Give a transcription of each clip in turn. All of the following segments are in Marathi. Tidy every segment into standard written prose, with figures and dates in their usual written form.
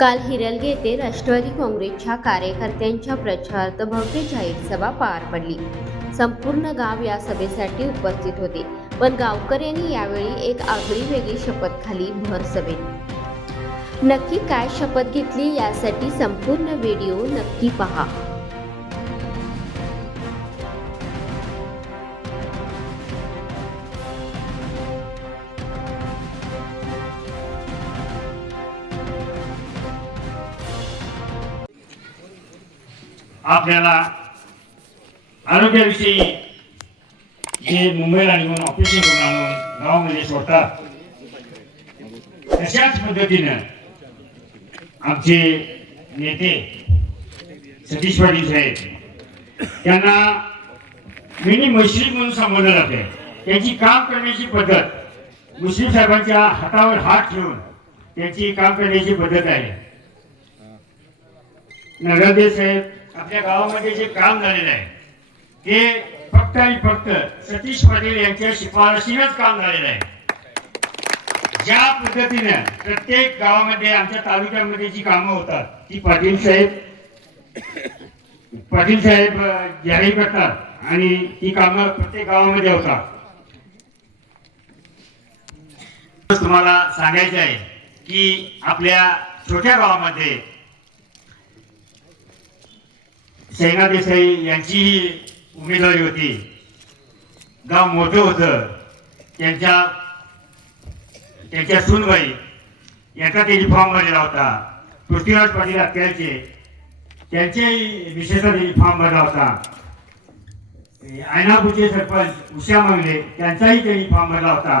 काल हिरलगे येथे राष्ट्रवादी काँग्रेसच्या कार्यकर्त्यांच्या प्रचारार्थ भव्य जाहीर सभा पार पडली। संपूर्ण गाव या सभेसाठी उपस्थित होते, पण गावकऱ्यांनी यावेळी एक आगळीवेगळी शपथ खाली भर सभेत। नक्की काय शपथ घेतली यासाठी संपूर्ण व्हिडिओ नक्की पहा। आपल्याला आरोग्याविषयी जे मुंबईला निघून ऑपरेशन करून आणून गावामध्ये सोडतात, तशाच पद्धतीनं आमचे नेते सतीश पाटील साहेब त्यांना मिनी मैत्री म्हणून संबोधलं जाते। त्यांची काम करण्याची पद्धत मुश्रीफ साहेबांच्या हातावर हात ठेवून त्यांची काम करण्याची पद्धत आहे। नगरदेव साहेब आपल्या गावामध्ये जे काम झालेलं आहे ते फक्त आणि फक्त सतीश पाटील यांच्या शिफारशीनच काम झालेलं आहे। ज्या पद्धतीने प्रत्येक गावामध्ये आमच्या तालुक्यामध्ये जी कामं होतात ती पाटील साहेब जाहीर करतात आणि ती कामं प्रत्येक गावामध्ये होतात। तुम्हाला सांगायचं आहे की आपल्या छोट्या गावामध्ये सैना देसाई यांची उमेदवारी होती। गाव मोठं होतं, त्यांच्या सूनबाई यांचा त्यांनी फॉर्म भरलेला होता। पृथ्वीराज पाटील अत्याचे त्यांच्याही विशेषतः त्यांनी फॉर्म भरला होता। आयनापूरचे सरपंच उषा मंगले त्यांचाही त्यांनी फॉर्म भरला होता।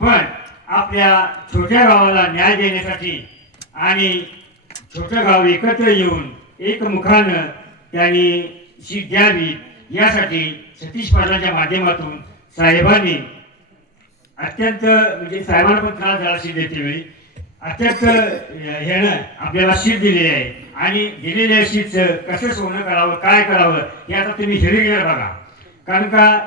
पण आपल्या छोट्या गावाला न्याय देण्यासाठी आणि छोटं गाव एकत्र येऊन एकमुखानं त्यांनी सीट द्यावी यासाठी सतीश पाटलांच्या माध्यमातून साहेबांनी अत्यंत म्हणजे साहेबांना पण त्रास झाला सीट देते वेळी अत्यंत ह्यानं आपल्याला सीट दिलेली आहे आणि दिलेल्या सीटचं कसं सोनं करावं काय करावं हे आता तुम्ही हिरवीगार बघा। कारण का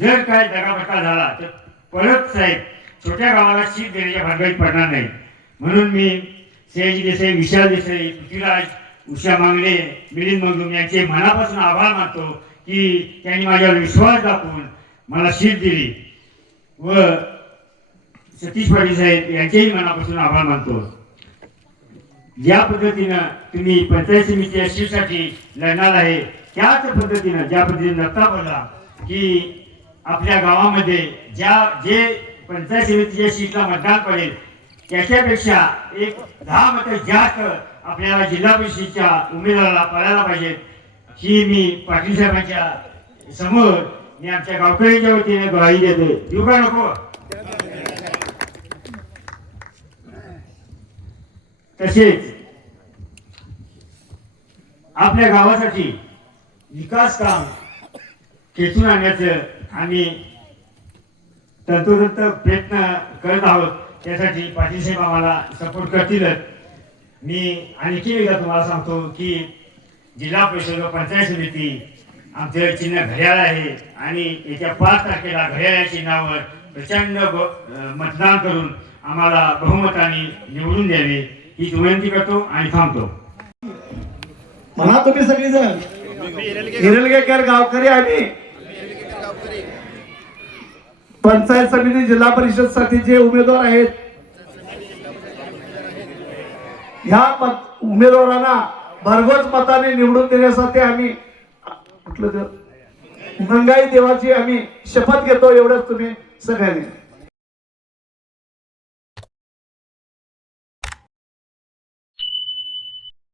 जर काय दगाफटका झाला तर परत साहेब छोट्या गावाला सीट देण्याच्या भानगडीत पडणार नाही। म्हणून मी सयाजी देसाई, विशाल देसाई, पृथ्वीराज, उषा मांगले, मिलिंद मंगलूम यांचे मनापासून आभार मानतो की त्यांनी माझ्यावर विश्वास दाखवून मला सीट दिली व सतीश पाटील साहेब यांचेही मनापासून आभार मानतो। ज्या पद्धतीनं तुम्ही पंचायत समितीच्या सीटसाठी लढणार आहे त्याच पद्धतीनं ज्या पद्धतीने दत्ता बोलला की आपल्या गावामध्ये जे पंचायत समितीच्या सीटला मतदान पडेल त्याच्यापेक्षा एक 10 मतं जास्त आपल्याला जिल्हा परिषदेच्या उमेदवाराला पडायला पाहिजे ही मी पाटील साहेबांच्या समोर मी आमच्या गावकऱ्यांच्या वतीने ग्वाही देतो। देऊ का नको? तसेच आपल्या गावासाठी विकास काम खेचून आणण्याचं आम्ही तंतोतंत प्रयत्न करत आहोत। त्यासाठी पाटील साहेब आम्हाला सपोर्ट करतीलच। मी आणखी एकदा तुम्हाला सांगतो की जिल्हा परिषद व पंचायत समिती आमचं चिन्ह घड्याळ आहे आणि येत्या 5 तारखेला घड्याळ चिन्हावर प्रचंड मतदान करून आम्हाला बहुमताने निवडून द्यावे ही विनंती करतो आणि थांबतो। म्हणा तुम्ही सगळीजण हिरलगेकर गावकरी आम्ही पंचायत समिती जिल्हा परिषद साठी जे उमेदवार आहेत ह्या उमेदवारांना भरघोस मताने निवडून देण्यासाठी आम्ही गंगाई देवाची आम्ही शपथ घेतो। एवढंच तुम्ही सगळ्यांनी